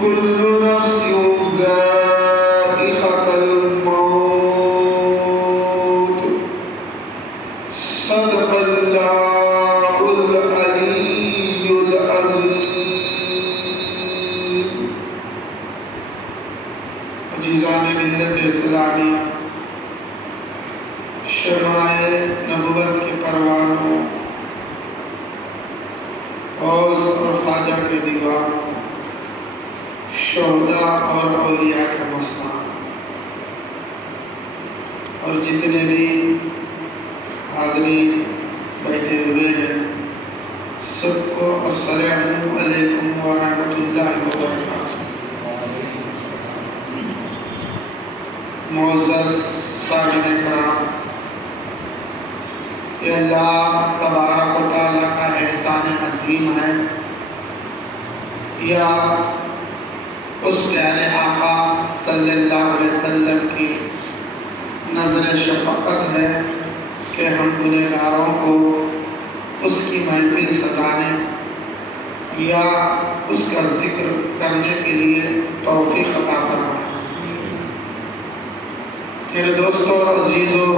كل نفس ذائقة الموت صدق الله العلي العظيم. عزیزان ملت اسلامی، شمع نبوت کے پروانوں، غوث اور خواجہ کے دیوانوں، شہداء اور اولیاء کے مستان، اور جتنے بھی حاضرین بیٹھے ہوئے ہیں، سب کو السلام علیکم ورحمۃ اللہ وبرکاتہ. معزز سامعین کرام، یہ اللہ تبارک و تعالیٰ کا احسان عظیم ہے یا اس پیارے آقا صلی اللہ علیہ وسلم کی نظر شفقت ہے کہ ہم گنہگاروں کو اس کی محفل سجانے یا اس کا ذکر کرنے کے لیے توفیق عطا فرمائے. میرے دوستوں اور عزیزوں،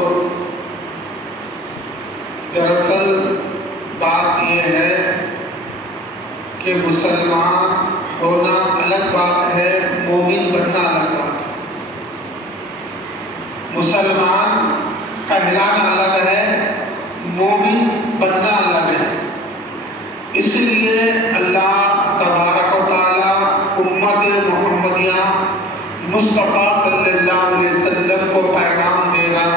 دراصل بات یہ ہے کہ مسلمان ہونا الگ بات ہے، مومن بننا الگ بات ہے. مسلمان کہلانا الگ ہے، مومن بننا الگ ہے. اس لیے اللہ تبارک و تعالی امت محمدیہ مصطفیٰ صلی اللہ علیہ وسلم کو پیغام دے گا،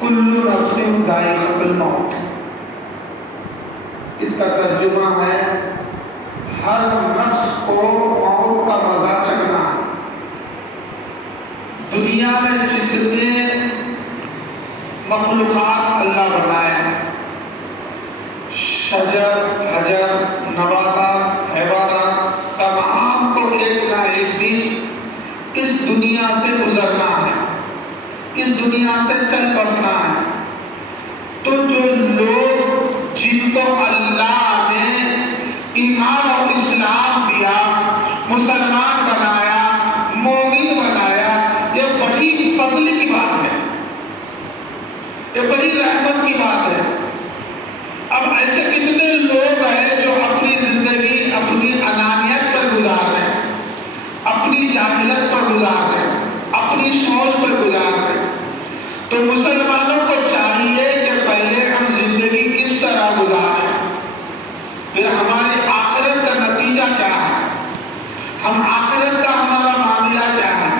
کل نفس ذائقۃ الموت. اس کا ترجمہ ہے ہر نفس کو موت کا مزہ چکھنا ہے. دنیا میں جتنے مخلوقات اللہ بنائے، شجر، حجر، نباتات، حیوانات، تمام کو ایک نہ ایک دن اس دنیا سے گزرنا ہے، اس دنیا سے چل بسنا ہے. تو جو لوگ جن کو اللہ نے ایمان اور اسلام دیا، مسلمان بنایا، مومن بنایا، یہ بڑی فضل کی بات ہے، یہ بڑی رحمت کی بات ہے. اب ایسے کتنے لوگ ہیں جو اپنی زندگی اپنی انانیت پر گزار رہے ہیں، اپنی جاہلت پر گزار رہے ہیں، اپنی سوچ پر گزار رہے ہیں. تو مسلمانوں کو چاہیے کہ پہلے ہم زندگی کس طرح گزاریں، پھر ہماری آخرت کا نتیجہ کیا ہے، ہم آخرت کا ہمارا معاملہ کیا ہے،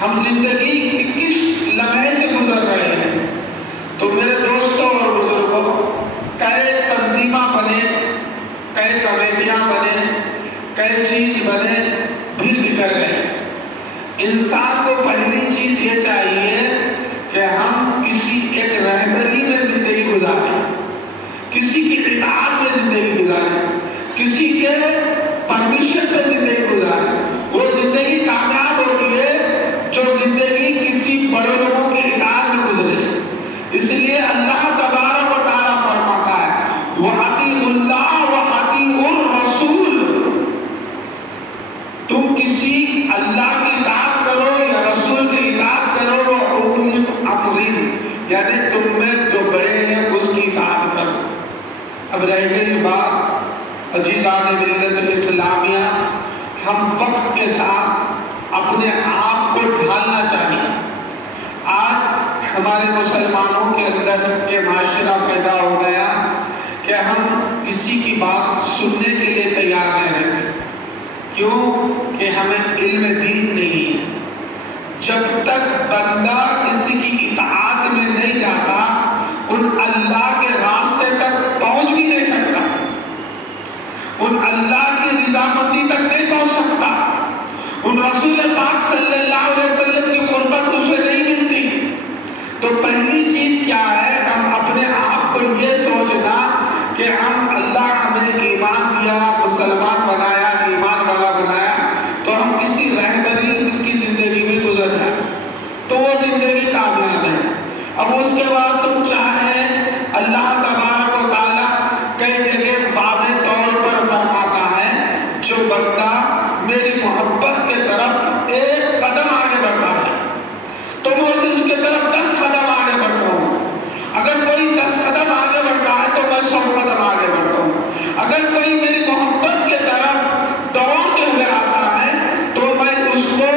ہم زندگی کس لمحے سے گزر رہے ہیں. تو میرے دوستوں اور بزرگوں، کئی تنظیمیں بنے، کئی کمیٹیاں بنے، کئی چیز بنے، پھر بکر گئے. انسان کو پہلی چیز یہ چاہیے کہ ہم کسی ایک رہبری میں زندگی گزاریں، کسی کی اطاعت میں زندگی گزاریں، کسی کے پرمیشن میں زندگی گزاریں. وہ زندگی کامیاب ہوتی ہے جو زندگی کسی بڑے لوگوں کی اطاعت میں گزرے. اس لیے اللہ تبارک و تعالیٰ فرماتا ہے وَأَطِیعُوا اللَّهَ وَأَطِیعُوا الرَّسُولَ. تم کسی اللہ کی اطاعت کرو یا رسول کی اطاعت کرو، وَأُولِي الْأَمْرِ، یعنی تم میں جو بڑے ہیں اس کی اطاعت کرو. اب رہ گئی بات عزیزان ملت اسلامیہ، ہم وقت کے ساتھ اپنے آپ کو ڈھالنا چاہیے. آج ہمارے مسلمانوں کے اندر یہ معاشرہ پیدا ہو گیا کہ ہم کسی کی بات سننے کے لیے تیار نہیں رہتے. کیوں کہ ہمیں علم دین نہیں ہے. جب تک بندہ کسی کی اطاعت میں نہیں جاتا، ان اللہ کے راستے تک پہنچ بھی نہیں سکتا، ان اللہ کی رضامندی تک نہیں پہنچ سکتا، ان رسول پاک صلی اللہ علیہ وسلم کی قربت اسے نہیں ملتی. تو پہلی چیز کیا ہے، ہم اپنے آپ کو یہ سوچنا کہ ہم اللہ ہمیں ایمان دیا، مسلمان بنایا، ایمان والا بنایا، تو ہم کسی رہبری کی زندگی میں گزر جائیں تو وہ زندگی کامیاب ہے. اب اس کے بعد تم چاہیں، اللہ تبارک و تعالیٰ کئی جگہ واضح طور پر فرماتا ہے جو بندہ میری محبت کے طرف ایک قدم آگے بڑھتا ہے تو میں اسے اس کے طرف 10 قدم آگے بڑھتا ہوں. اگر کوئی 10 قدم آگے بڑھتا ہے تو میں 100 قدم آگے بڑھتا ہوں. اگر کوئی میری محبت کے طرف دوڑتے ہوئے آتا ہے تو میں اس کو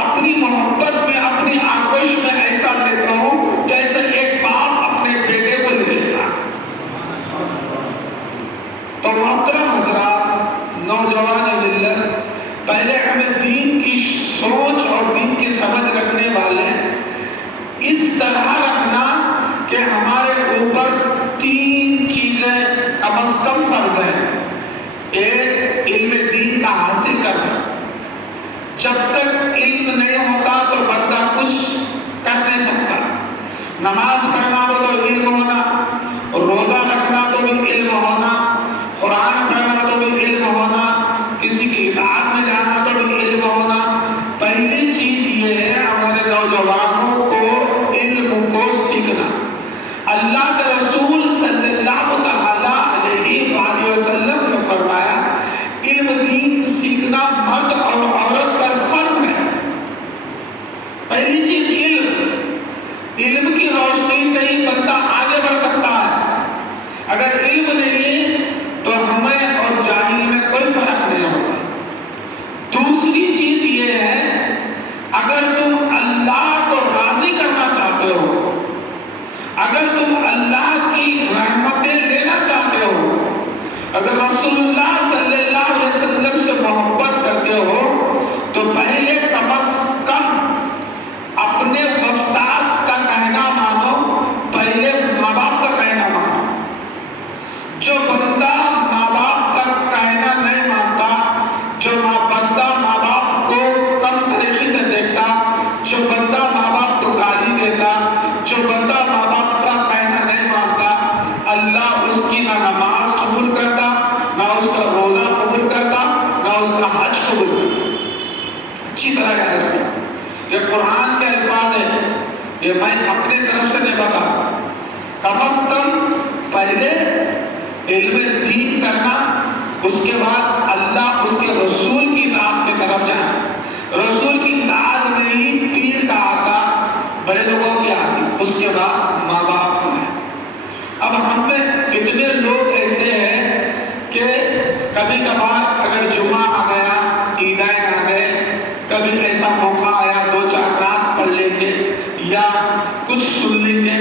اپنی محبت میں اپنی آغوش میں ایسا لیتا ہوں جیسے ایک باپ اپنے بیٹے کو لے لیتا. تو محترم حضرات، نوجوان ملت، پہلے ہمیں دین کی سوچ اور دین کی سمجھ رکھنے والے اس طرح رکھنا کہ ہمارے اوپر 3 چیزیں کم از کم فرض ہیں. ایک، علم دین کا حاصل کرنا. جب تک علم نہیں ہوتا تو بندہ کچھ کر نہیں سکتا. نماز پڑھنا ہو تو علم ہونا، روزہ رکھنا تو بھی علم ہونا، قرآن پڑھنا تو بھی علم ہونا، کسی کی اطاعت میں جانا تو بھی علم ہونا. پہلی چیز یہ ہے ہمارے نوجوانوں کو علم کو سیکھنا. اللہ کے رسول صلی اللہ تعالی علیہ وآلہ وسلم نے فرمایا علم دین سیکھنا مرد اور عورت پر فرض ہے. پہلی چیز علم کی روشنی سے ہی بندہ آگے بڑھ سکتا ہے. اگر علم نہیں ہے تو ہمیں اور جاہل میں کوئی فرق نہیں ہوتا. دوسری چیز یہ ہے اگر تم اللہ کو راضی کرنا چاہتے ہو، اگر تم اللہ کی رحمتیں لینا چاہتے ہو، اگر رسول اللہ صلی اللہ علیہ وسلم سے محبت کرتے ہو تو پہلے کم از کم اپنے استاد کا کہنا مانو، پہلے ماں باپ کا کہنا مانو. جو بندہ ماں باپ کا کہنا نہیں مانتا، جو بندہ ماں باپ کو کم طریقے سے دیکھتا، جو بندہ ماں باپ کو گالی دیتا، جو بندہ ماں باپ کا کہنا نہیں مانتا، اللہ اس کی نہ نماز قبول کرتا، نہ اس کا روزہ قبول کرتا، نہ اس کا حج قبول کرتا. اچھی طرح یاد رکھیں، یہ قرآن کے الفاظ ہیں، یہ میں اپنی طرف سے نہیں بتا. کم از کم پہلے علم دین کرنا، اس کے بعد اللہ اس کے رسول کی اطاعت کی طرف جانا. رسول کی اطاعت میں ہی پیر کا آتا، بڑے لوگوں کی آتی، اس کے بعد ماں باپ کا ہے. اب ہم میں کتنے لوگ ایسے ہیں کہ کبھی کبھار اگر جمعہ آ گیا، عیدین آ گئے، کبھی ایسا موقع آیا 2-4 رات پڑھ لیں گے یا کچھ سن لیں گے.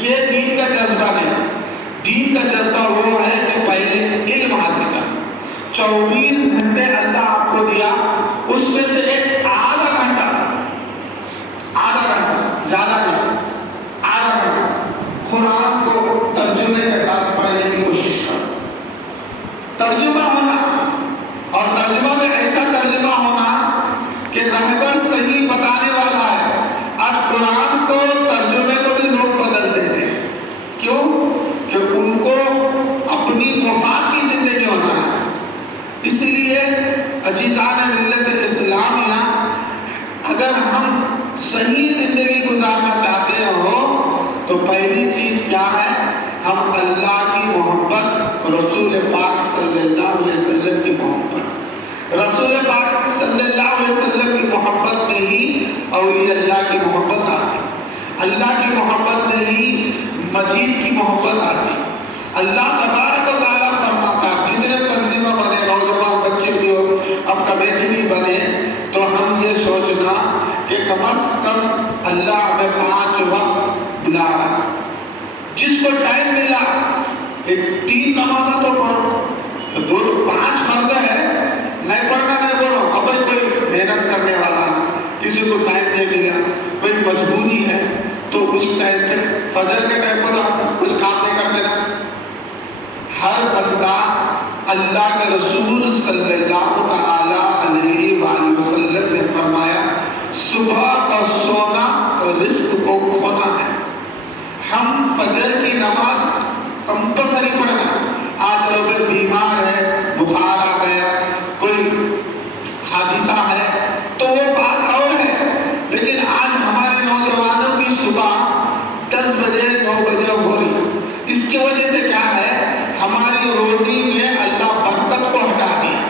یہ دین کا جذبہ نہیں. دین کا جذبہ وہ ہے کہ پہلے علم حاصل کرنا. 24 گھنٹے اللہ آپ کو دیا، اس میں سے ایک آدھا گھنٹہ، زیادہ نہیں، آدھا گھنٹہ قرآن کو ترجمے کے ساتھ پڑھنے کی کوشش کرو. ترجمہ ہونا، اور ترجمہ میں ایسا ترجمہ ہونا کہ رہبر صحیح بتانے والا ہے. آج قرآن کو ترجمے کو بھی لوگ بدلتے ہیں. کیوں؟ کہ ان کو اپنی مفاد کی زندگی ہونا ہے. اس لیے عزیزان ملت اسلامیہ، اگر ہم صحیح زندگی گزارنا چاہتے ہو تو پہلی چیز کیا ہے؟ ہم اللہ کی محبت، رسول پاک صلی اللہ علیہ وسلم کی محبت. رسول پاک صلی اللہ علیہ وسلم کی محبت میں ہی اولیاء اللہ کی محبت آتی، اللہ کی محبت میں ہی مجید کی محبت آتی. اللہ تبارک و تعالیٰ فرماتا ہے جتنے تنظیمیں بنے، نوجوان بچے بھی ہو، اب کمیٹی بھی بنے، تو ہم یہ سوچنا کہ کم از کم اللہ ہمیں 5 وقت بلا رہا ہے. جس کو ٹائم ملا 3 نمازیں تو پڑھو، 5 فرض ہے، نہیں پڑھنا نہیں بولو. اب کوئی محنت کرنے والا، کسی کو ٹائم نہیں ملا، کوئی مجبوری ہے، تو اس ٹائم پہ فجر کے ٹائم پر کچھ کام نہیں کرتے نا. ہر بندہ اللہ کے رسول صلی اللہ تعالی علیہ وآلہ وسلم نے فرمایا صبح کا سونا رزق کو کھونا ہے. ہم فجر کی نماز کمپلسری پڑھنا. آج لوگ بیمار ہے، بخار آ گیا، کوئی حادثہ ہے تو وہ بات اور ہے، لیکن آج ہمارے نوجوانوں کی صبح 10 بجے 9 بجے ہو رہی. اس کی وجہ سے کیا ہے؟ ہماری روزی میں اللہ برکت کو ہٹا دیا.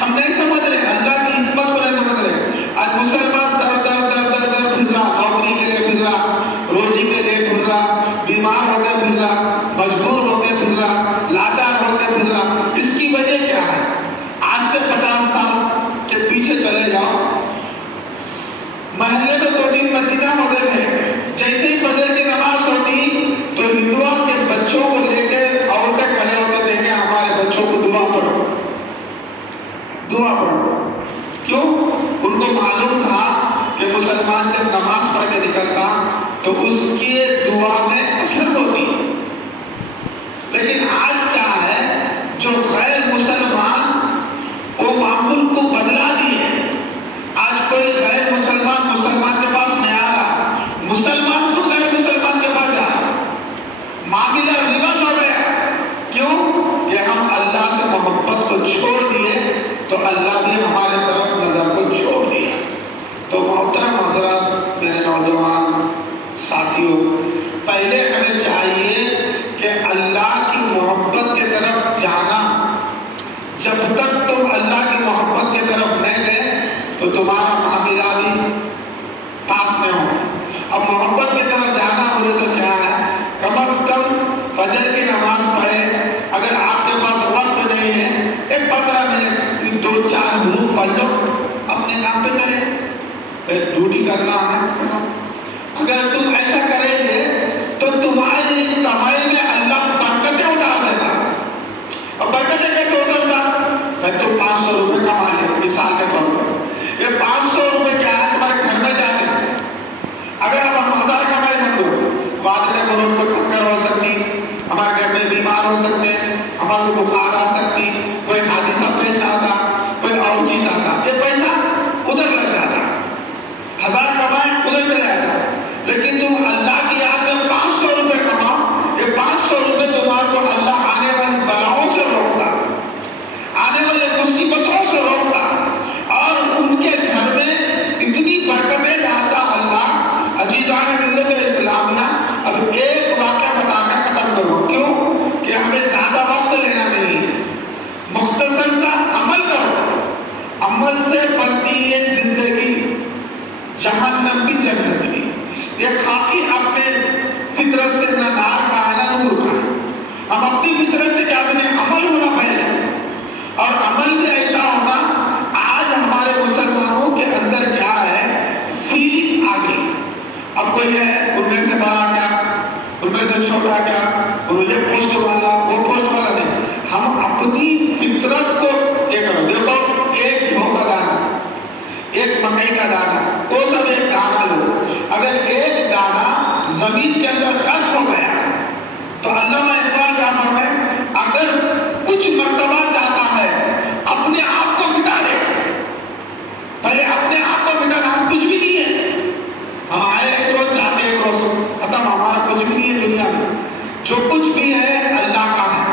ہم نہیں سمجھ رہے اللہ کی حکمت کو نہیں سمجھ رہے. آج مسلمان در در در در در پھر رہا, نوکری کے لیے پھر رہا, روزی کے لیے پھر رہا, بیمار ہو کے پھر رہا, مجبور ہو کے پھر رہا, لاچار ہو کے پھر رہا. اس کی وجہ کیا ہے؟ آج سے 50 سال کے پیچھے چلے جاؤ, محلے میں 2-3 مسجدیں ہوتے تھے. جیسے ہی فجر کی نماز ہوتی تو ہندوؤں کے بچوں کو لے کے عورتیں کھڑے ہوتے تھے کہ ہمارے بچوں کو دعا پڑھو, دعا پڑھو. کیوں؟ ان کو معلوم تھا کہ مسلمان جب نماز پڑھ کے نکلتا تو اس کی دعا میں اثر ہوتی. لیکن آج کیا ہے, جو غیر مسلمان وہ معمول کو بدلا دیے. آج کوئی غیر مسلمان مسلمان کے پاس نہیں آ رہا, مسلمان خود غیر مسلمان کے پاس جا رہا. معاملہ ریورس ہو گیا. کیوں؟ کہ ہم اللہ سے محبت کو چھوڑ دیے تو اللہ بھی ہمارے طرف نظر کو چھوڑ دیا. تو محترم حضرات, میرے نوجوان ساتھیوں, پہلے ہمیں چاہیے کہ اللہ کی محبت کی طرف جانا. جب تک تم اللہ کی محبت کی طرف نہیں گئے تو تمہارا معاملہ بھی پاس نہیں ہوگا. اب محبت کی طرف جانا بولے تو کیا ہے, کم از کم فجر کی نماز پڑھے. اگر آپ کے پاس وقت نہیں ہے, ایک 15 منٹ 2-4 حروف پڑھ لو, اپنے کام پہ چلے. ڈیوٹی کرنا ہے. اگر تم ایسا کریں گے تو تمہاری کمائی میں اللہ برکتیں اتار دیتا. اور برکتیں کیسے اترتا؟ تم 500 روپے کما لے مثال کے طور پر. یہ 500 روپے کیا ہے, تمہارے گھر میں جا رہے. اگر آپ 1000 کمائے سمجھو, بادلے کو روڈ پر ٹکر ہو سکتی, ہمارے گھر میں بیمار ہو سکتے, ہمارے کو بخار آ سکتی, کوئی حادثہ پیش آتا, کوئی اور چیز آتا, یہ پیسہ ادھر لگ جاتا. 1000 کمائے ادھر چلے جاتا. لیکن تم اللہ کی یاد میں 500 روپے کماؤ, یہ 500 روپے تمہارے کو اللہ آنے والی بلاؤں سے روکتا, آنے والے مصیبتوں سے روکتا, اور ان کے گھر میں اتنی برکتیں ڈالتا اللہ. عزیزان ملت اسلامیہ, اب ایک واقعہ بتا کر ختم کرو. کیوں کہ ہمیں زیادہ وقت لینا نہیں ہے, مختصر سا عمل کرو. عمل سے بنتی ہے زندگی, جہنم بھی جنت بھی. یہ خاکی اپنے فطرت سے نہ نار کا ہے نہ نور کا ہے. ہم اپنی فطرت سے کیا بنے, عمل ہونا پہلے, اور عمل بھی ایسا ہونا. آج ہمارے مسلمانوں کے اندر کیا ہے, فیلنگ آ گئی. اب کوئی ہے, ان میں سے بڑا کیا, ان میں سے چھوٹا کیا, ان یہ پوسٹ والا وہ پوسٹ والا نہیں. ہم اپنی فطرت کو یہ کرو. دیکھو, ایک گیہوں کا دانا, ایک مکئی کا دانا, وہ سب ایک دانا لو. اگر ایک دانا زمین کے اندر غرق ہو گیا تو علامہ اقبال کیا فرمائے, اگر کچھ مرتبہ چاہتا ہے اپنے آپ کو مٹا لے. پہلے اپنے آپ کو مٹانا, ہم کچھ بھی نہیں ہے. ہم آئے ایک روز, جاتے ایک روز, ختم. ہمارا کچھ بھی نہیں ہے دنیا میں. جو کچھ بھی ہے اللہ کا ہے.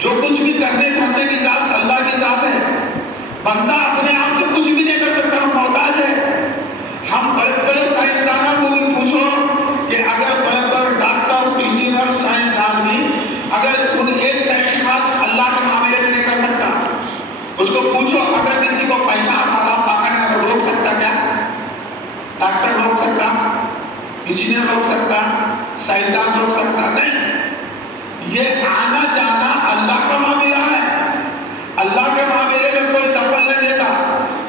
جو کچھ بھی کرنے دھرنے کی ذات اللہ کی ذات ہے. بندہ اپنے آپ سے کچھ بھی نہیں کر سکتا, ہم محتاج ہے. ہم بڑے بڑے سائنسدانوں کو بھی پوچھو کہ اگر بڑے بڑے ڈاکٹر, انجینئر, سائنسدان بھی اگر ان ایک تحقیقات اللہ کے معاملے میں نہیں کر سکتا, اس کو پوچھو اگر کسی کو پیشاب آ رہا پاکنے کا روک سکتا کیا؟ ڈاکٹر روک سکتا, انجینئر روک سکتا, سائنسدان روک سکتا نہیں. یہ آنا جانا اللہ کا معاملہ ہے. اللہ کے معاملے میں کوئی دخل نہیں دیتا.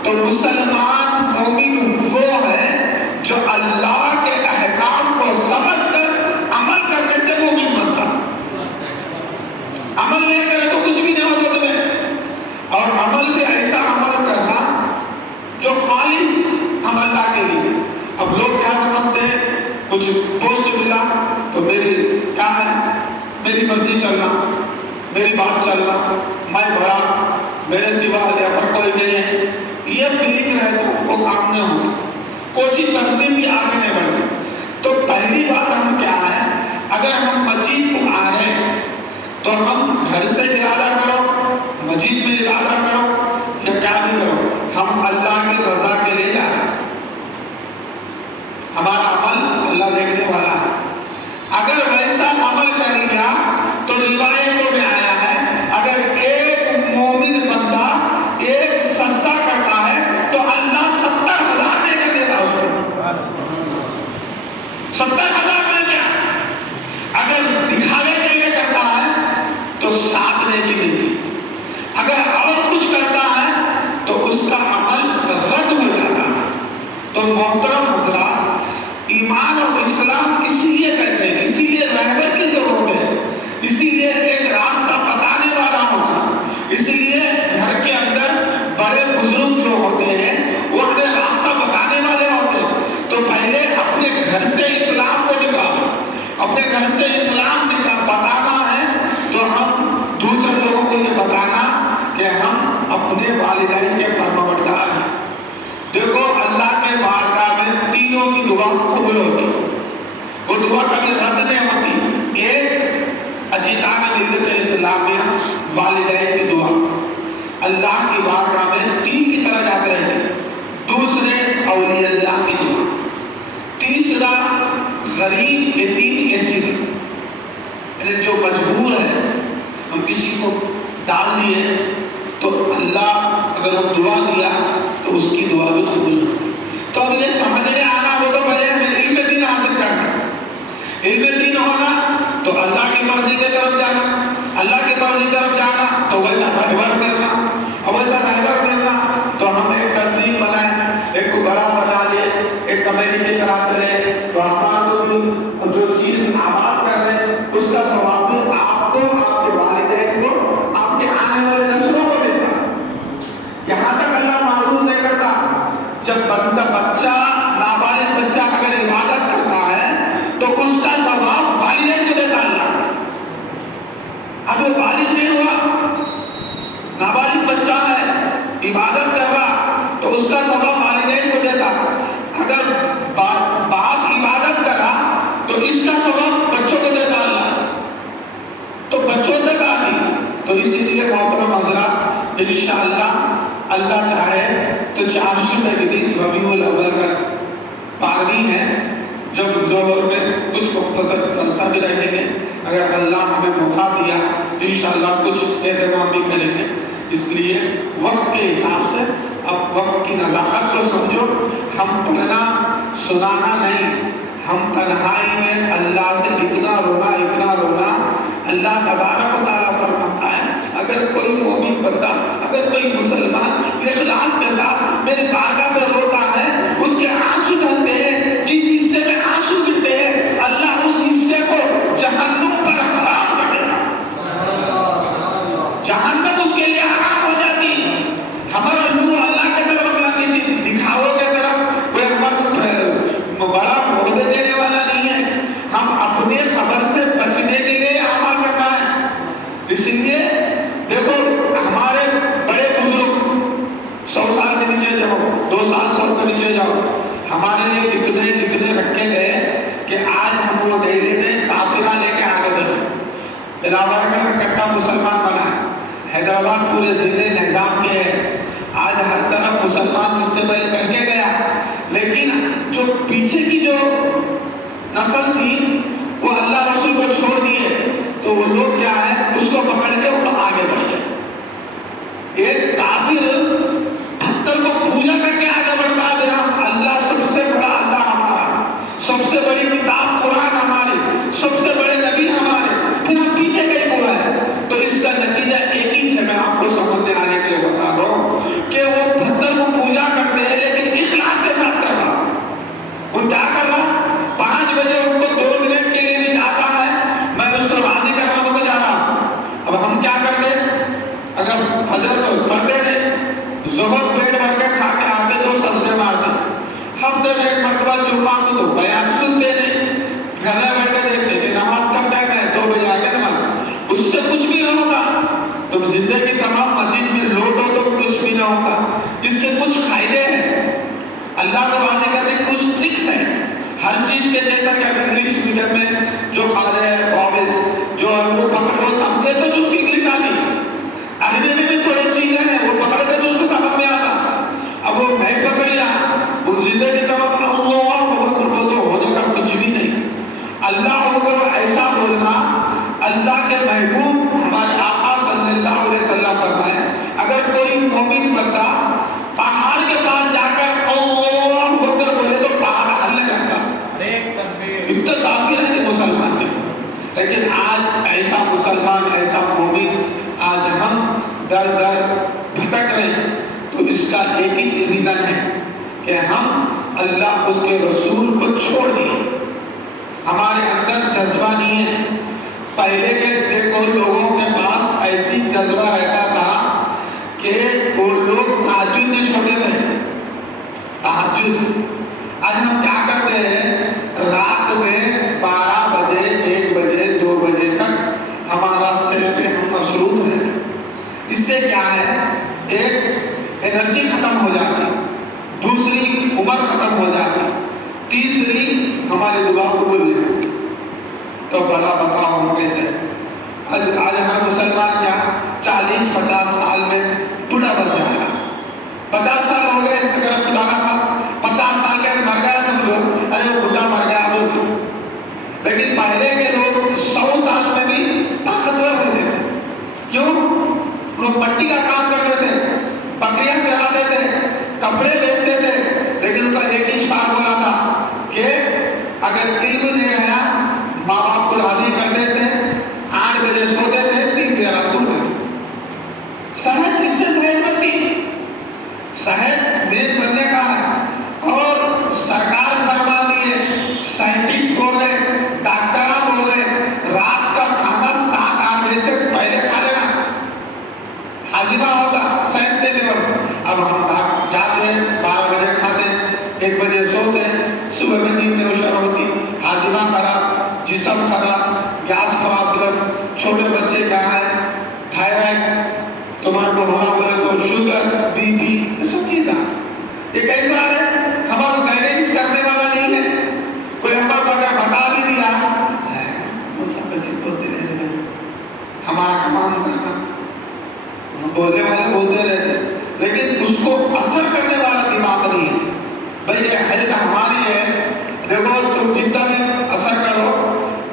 تو مسلمان مومن وہ ہے جو اللہ کے احکام کو سمجھ کر عمل کرنے سے مومن بنتا. عمل نہیں کرے تو کچھ بھی نہیں ہوتا تمہیں. اور عمل بھی ایسا عمل کرنا جو خالص ہم اللہ کے لیے. اب لوگ کیا سمجھتے ہیں, کچھ پوسٹ ملا تو میری کیا ہے, میری مرضی چلنا, میری بات چلنا, میں بڑا, میرے سوا یا پر کوئی نہیں ہے. یہ فیلنگ رہے تو وہ کام نہیں ہوتا, کوشش تنظیم بھی آگے نہیں بڑھتی. تو پہلی بات ہم کیا ہے, اگر ہم مسجد کو آ رہے ہیں تو ہم گھر سے ارادہ کرو, مسجد میں ارادہ کرو, یا کیا بھی کرو, ہم اللہ کی رضا کے لیے جا رہے ہیں. ہمارا عمل اللہ دیکھنے والا ہے. اگر ویسا عمل کر لیا تو روایتوں میں آیا ہے, اگر ایک مومن بندہ لیے گھر کے اندر بڑے بزرگ جو ہوتے ہیں وہ ہمیں راستہ بتانے والے ہوتے ہیں. تو پہلے اپنے گھر سے اسلام کو نکالو. اپنے گھر سے اسلام بتانا ہے تو ہم دوسرے لوگوں کو یہ بتانا کہ ہم اپنے والدین کے فرمانبردار ہیں. دیکھو اللہ کے بارگاہ میں تینوں کی دعا قبول ہوتی. وہ دعا کبھی رد نہیں ہوتی. ایک اجیتان ملت اسلامیہ والدین کی دعا اللہ کی بارگاہ میں تین کی طرح یاد رہے گی. دوسرے اولیاء اللہ کی دعا. تیسرا غریب یتیم یسیر یعنی جو مجبور ہے, ہم کسی کو ڈال دیے تو اللہ اگر وہ دعا دیا تو اس کی دعا بھی قبول ہوتی. تو اب یہ سمجھنے آنا وہ تو پہلے ہمیں علم دین حاصل کرنا. علم دین ہونا تو اللہ کی مرضی کی طرف جانا. اللہ کی مرضی کی طرف جانا تو ویسا رہبر ملنا. اور ویسا رہبر ملنا تو ہم ایک تنظیم بنائیں, ایک کو بڑا بنا لے, ایک کمیٹی کی طرح چلے تو ہمارا کو جو چیز آباد کر رہے ہیں اس کا ثواب بھی آپ کو, آپ کے والدین کو, آپ کے آنے والے نسلوں کو ملتا. یہاں تک اللہ معلوم نہیں کرتا. جب بچہ نابالغ بچہ اگر عبادت کرتا ہے تو اس کا ثواب والدین کو دیتا اللہ. اب وہ بالغ نہیں ہوا, نابالغ بچہ ہے, عبادت کر رہا تو اس کا ثواب والدین کو دیتا. اگر باپ عبادت کرا تو اس کا ثواب بچوں کو دیتا اللہ. تو بچوں تک آتی. تو اسی لیے محترم حضرات انشاءاللہ اللہ چاہے تو 4 شعبے کے دن ربیع الاول کا 12ویں ہے, جب ظہر میں کچھ مختصر جلسہ بھی رہیں گے. اگر اللہ ہمیں موقع دیا انشاءاللہ کچھ اہتمام بھی کریں گے. اس لیے وقت کے حساب سے اب وقت کی نزاکت کو سمجھو. ہم پڑھنا سنانا نہیں, ہم تنہائی میں اللہ سے اتنا رونا. اللہ تبارک و تعالیٰ فرماتا ہے اگر کوئی مومن بندہ, اگر کوئی مسلمان اخلاص کے ساتھ میرے بارگاہ میں روتا ہے, اس کے آنسو ڈھلتے ہیں, جس حصے میں آنسو گرتے ہیں اللہ اس حصے کو جہنم پر حرام کر دیتا. جہنم اس کے لیے حرام ہو جاتی. ہمارا نور اللہ کی طرف اپنا کسی دکھاوے کی طرف کوئی ہمارا بڑا موقع دینے والا نہیں ہے. ہم اپنے خبر سے بچنے کے لیے عمل کرنا ہے. اس لیے دیکھو ہمارے بڑے بزرگ 100 سال کے نیچے جاؤ, 2 سال 100 کے نیچے جاؤ, ہمارے لیے اتنے رکھے گئے کہ آج ہم وہ نہیں لیتے, کافرہ لے کے آگے بڑھے. علاوہ کا کٹا مسلمان بنا ہے. حیدرآباد پورے ضلع نظام کے ہے. آج ہر طرف مسلمان اس سے پہلے کر کے گیا, لیکن جو پیچھے کی جو نسل تھی وہ اللہ رسول کو چھوڑ دیے تو وہ لوگ کیا ہے اس کو پکڑ کے وہ آگے بڑھ گئے. ایک کافر پتھر کو پوجا کر کے آگے بڑھتا ہے. اللہ سب سے بڑا اللہ ہمارا, سب سے بڑی کتاب قرآن ہماری, سب سے بڑے نبی ہمارے, پھر ہم پیچھے کہیں ہوا ہے. تو اس کا نتیجہ ایک ہی ہے, میں آپ کو سمجھنے آنے کے لیے بتا رہا ہوں کہ وہ پتھر کو پوجا کرتے ہیں لیکن اخلاص کے ساتھ کر رہا. وہ کیا کر رہا, 5 بجے ان کو 2 منٹ کے لیے بھی جاتا ہے, میں اس کو راضی کرنا کو جا رہا. اب ہم کیا کرتے, اگر فجر کو پڑھتے تھے, ظہر پیٹ بھر کے کھا کے آگے 2 سجدے مارتے, ہفتے میں 1 مرتبہ جمعہ کو تو بیان سنتے نہیں, گھر میں بیٹھ کے دیکھتے کہ نماز کب ٹائم ہے, 2 بجے آگے نماز. اس سے کچھ بھی نہ ہوتا. تم زندگی تمام مسجد میں لوٹو تو کچھ بھی نہ ہوتا. اس کے کچھ فائدے ہیں, اللہ کو راضی کرنے کچھ ٹرکس ہیں. ہر چیز کے جیسا کہ انگلش میڈیم میں جو کھاتے ہیں وابلس جو وہ پکڑو سمجھے تو اس کی انگلش آتی. عربی میں بھی تھوڑی چیزیں ہیں وہ پکڑتے تو اس کو سمجھ میں آتا. اب وہ نہیں پکڑیا, وہ زندگی تمام اللہ تو ہونے کا کچھ بھی نہیں. اللہ کو ایسا بولنا, اللہ کے محبوب ہمارے آقا صلی اللہ علیہ وسلم فرمائے اگر کوئی مومن بندہ پہاڑ کے پاس جا کر اللہ اکبر بولے تو پہاڑ ہلنے لگتا. اتنا تاثیر ہے مسلمان کے. لیکن آج ایسا مسلمان, ایسا مومن آج ہم در در بھٹک رہے ہیں. تو اس کا ایک ہی ریزن ہے کہ ہم اللہ اس کے رسول کو چھوڑ دیے. ہمارے اندر جذبہ نہیں ہے. پہلے کے دیکھو لوگوں کے پاس ایسی جذبہ رہتا تھا اتنے چھوٹے تھے تہجد. آج ہم کیا کرتے ہیں؟ رات میں 12 بجے 1 بجے 2 بجے تک ہمارا سیل پہ ہم مصروف ہیں. اس سے کیا ہے؟ ایک انرجی ختم ہو جاتی، دوسری عمر ختم ہو جاتی، تیسری ہماری دعا قبول نہیں ہوتی. تو بھلا بتاؤ ہم کیسے؟ آج ہر مسلمان کیا 40-50 سال میں بوڑھا بن جائے گا. 50 سال ہو گئے اس طرف خدا کا خاص 50 سال کے مر گیا سب لوگ، ارے وہ بوڑھا مر گیا وہ. لیکن پہلے کے لوگ 100 سال میں بھی طاقتور ہوتے تھے. کیوں؟ لوگ مٹی کا کام کرتے تھے، بکریاں چراتے تھے، کپڑے بیچتے تھے. لیکن ان کا ایک ہی فارمولا تھا کہ اگر علم نہیں رہا ماں باپ کو راضی کرتے تھے، 8 بجے سوتے تھے، 3 بجے رات کو اٹھتے تھے. صحت اس سے صحت بنتی، صحت نیک بننے کا ہے. اور سرکار فرما دیے، سائنٹسٹ بول رہے، ڈاکٹر بول رہے، رات کا کھانا 7-8 بجے سے پہلے کھا لینا ہاضمہ ہوتا. سائنس کے لیول اب ہم جاتے ہیں 12 بجے کھاتے ہیں، 1 بجے سوتے ہیں، صبح میں نیند میں ہوشیار ہوتی، ہاضمہ خراب، جسم خراب، گیس پرابلم. چھوٹے بچے کیا ہے تھائرائڈ تمہارے کو ہونا بولے تو شوگر بی پی یہ سب چیزیں. یہ کئی بار ہے ہمارا گائیڈنس کرنے والا نہیں ہے. کوئی ہمارا کو اگر بتا بھی دیا ہمارا کام کرنا، بولنے والے بولتے رہتے لیکن اس کو اثر کرنے والا دماغ نہیں ہے. بھئی یہ حیث ہماری ہے. دیکھو تم جتنا بھی اثر کرو،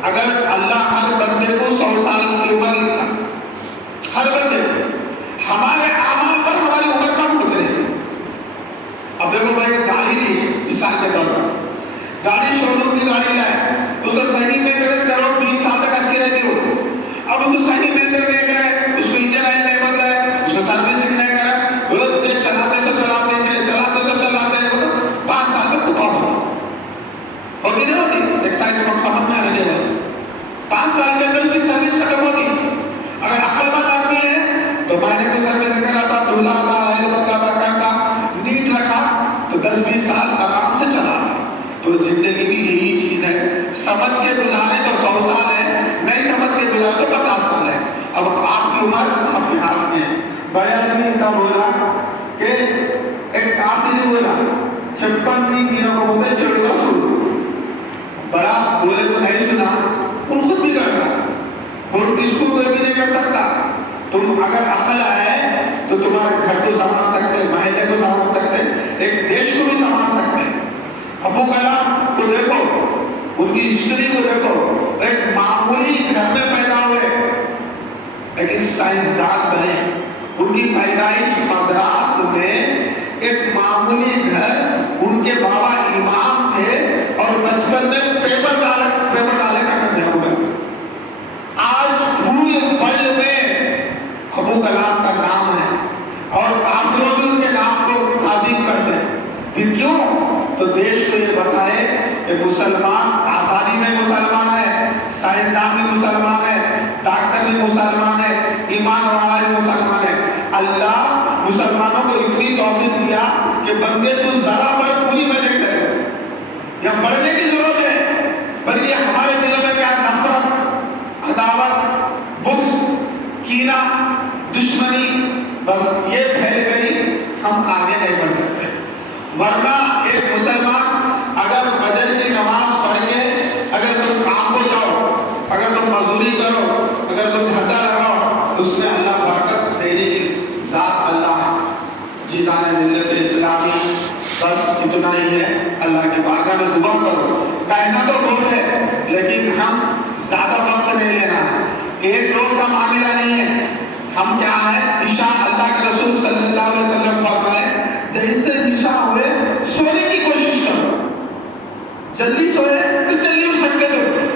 اگر اللہ ہر بندے کو 100 سال کی عمر لکھتا، ہر بندے کو، ہمارے اعمال پر ہماری عمر کم ہوتے رہی. اب دیکھو بھائی گاڑی لی مثال کے طور پر، گاڑی شو روم کی گاڑی لائے، اس کو صحیح مینٹیننس کرو 20 سال تک اچھی رہتی ہو. اب اس کو صحیح مینٹیننس نہیں کرے، اس کو انجن آئل نہیں بدلا ہے، اس کو سروسنگ نہیں کرے، روز تیز چلاتے سے چلاتے 5 سال میں کتا ہوتی نہیں ہوتی. ایک سائڈ پر سمجھ میں آنے دے 5 سال کے اندر اس کی سروس ختم ہوتی. اگر عقل مند آدمی ہے تو مہینے کو سروس کراتا، دھولا تھا، آئل بدلاتا، کرتا، نیٹ رکھا تو 10-20 سال آرام سے چلاتا. تو زندگی بھی یہی چیز ہے، سمجھ کے گزارے تو 100 سال ہے، نہیں سمجھ کے گزارے تو 50 سال ہے. اب آپ کی عمر آپ کے ہاتھ میں ہے. بڑے آدمی کا بولا کہ ایک کافر بولا 56 دنوں کو بولتے چڑھوا سو. بڑا بولے تو نہیں سنا، ان خود بھی کرتا اور اس کو کوئی بھی نہیں کر سکتا. تم اگر عقل ہے تو تمہارے گھر کو سنبھال سکتے، محلے کو سنبھال سکتے، ایک دیش کو بھی سنبھال سکتے. ابو کلام کو دیکھو، ان کی ہسٹری کو دیکھو، ایک معمولی گھر میں پیدا ہوئے لیکن سائنسدان بنے. ان کی پیدائش مدراس میں ایک معمولی گھر، ان کے بابا امام تھے اور بچپن میں پیپر ڈالے کرنا دیا ہوگا. آج پورے ورلڈ میں ابو کلام کا نام ہے اور کافروں بھی ان کے نام کو تعظیم کرتے ہیں. پھر کیوں؟ تو دیش کو یہ بتائے کہ مسلمان آزادی میں مسلمان ہے، سائنسدان بھی مسلمان ہے، ڈاکٹر بھی مسلمان ہے، ایمان والا بھی مسلمان ہے. اللہ مسلمانوں کو اتنی توفیق دیا کہ بندے تو ذرا پر پوری بجٹ ہے. یہ بڑھنے کی ضرورت ہے، پر یہ ہمارے دلوں میں کیا نفرت، عداوت، بغض، کینہ، دشمنی بس یہ پھیل گئی، ہم آگے نہیں بڑھ سکتے. ورنہ ایک مسلمان اگر فجر کی نماز پڑھ کے اگر تم کام کو جاؤ، اگر تم مزدوری کرو، اگر تم دھندا لگاؤ، اس میں اللہ برکت دینے کی ذات اللہ ہے. جیزان ملت اسلامی بس اتنا ہی ہے. اللہ کے بارگاہ میں دعا کرو. کہنا تو بہت ہے لیکن ہم زیادہ وقت نہیں لینا ہے. ایک روز کا معاملہ نہیں ہے. ہم کیا ہے عشاء اللہ کے رسول صلی اللہ علیہ وسلم فرمائے جیسے عشاء ہوئے سونے کی کوشش کرو. جلدی سوئے تو جلدی اٹھ سکتے ہو.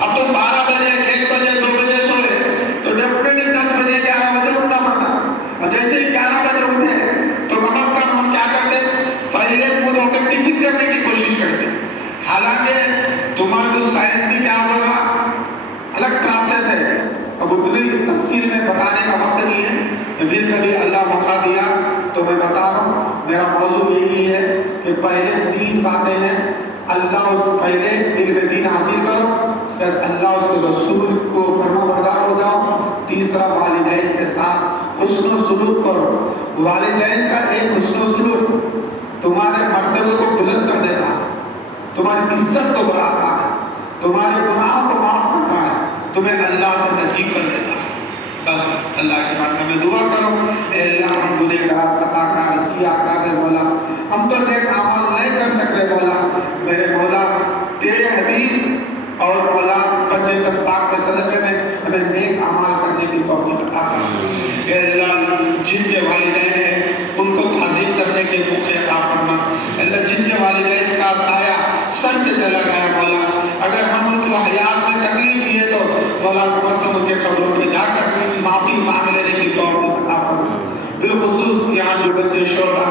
اب تو 12 بجے 1 بجے 2 بجے سوئے تو ڈیفینیٹلی 10 بجے 11 بجے اٹھنا پڑتا. اور جیسے 11 بجے اٹھے تو کم از کم ہم کیا کرتے پہلے منہ دھو کر ٹفن کرنے کی کوشش کرتے. حالانکہ تمہارا جو سائنس بھی کیا ہوگا الگ پروسیس ہے. اب اتنی تفصیل میں بتانے کا وقت نہیں ہے. پھر کبھی اللہ موقع دیا تو میں بتا رہا ہوں. موضوع یہی ہے کہ پہلے 3 باتیں ہیں. اللہ اس پہلے علم دین حاصل کرو، اس کے بعد اللہ اس کے رسول کو فرما بردار ہو جاؤ. تیسرا والدین کے ساتھ حسن و سلوک کرو. والدین کا ایک حسن و سلوک تمہارے مرتبے کو بلند کر دیتا ہے، تمہاری عزت کو بڑھاتا ہے، تمہارے گناہ کو معاف کرتا ہے، تمہیں اللہ سے نزدیک کر دیتا ہے. بس اللہ کے بارے میں دعا کرو، اے اللہ ہم گنہگار خطا کار سیاہ کار مولا، ہم تو نیک اعمال نہیں کر سکتے مولا. میرے مولا تیرے حبیب اور مولا بچے تک پاک کے صدقے میں ہمیں نیک اعمال کرنے کی توفیق عطا فرما. اے اللہ جن کے والدین ہیں ان کو تعظیم کرنے کے موقع عطا فرما. اللہ جن کے والدین کا سایہ سر سے چلا گیا مولا، اگر ہم ان کو حیات میں تکلیف دیے تو مولا کم از کم ان کے قبروں پہ جا کر معافی مانگ لینے کی توفیق عطا فرما. بالخصوص یہاں جو بچے شوہر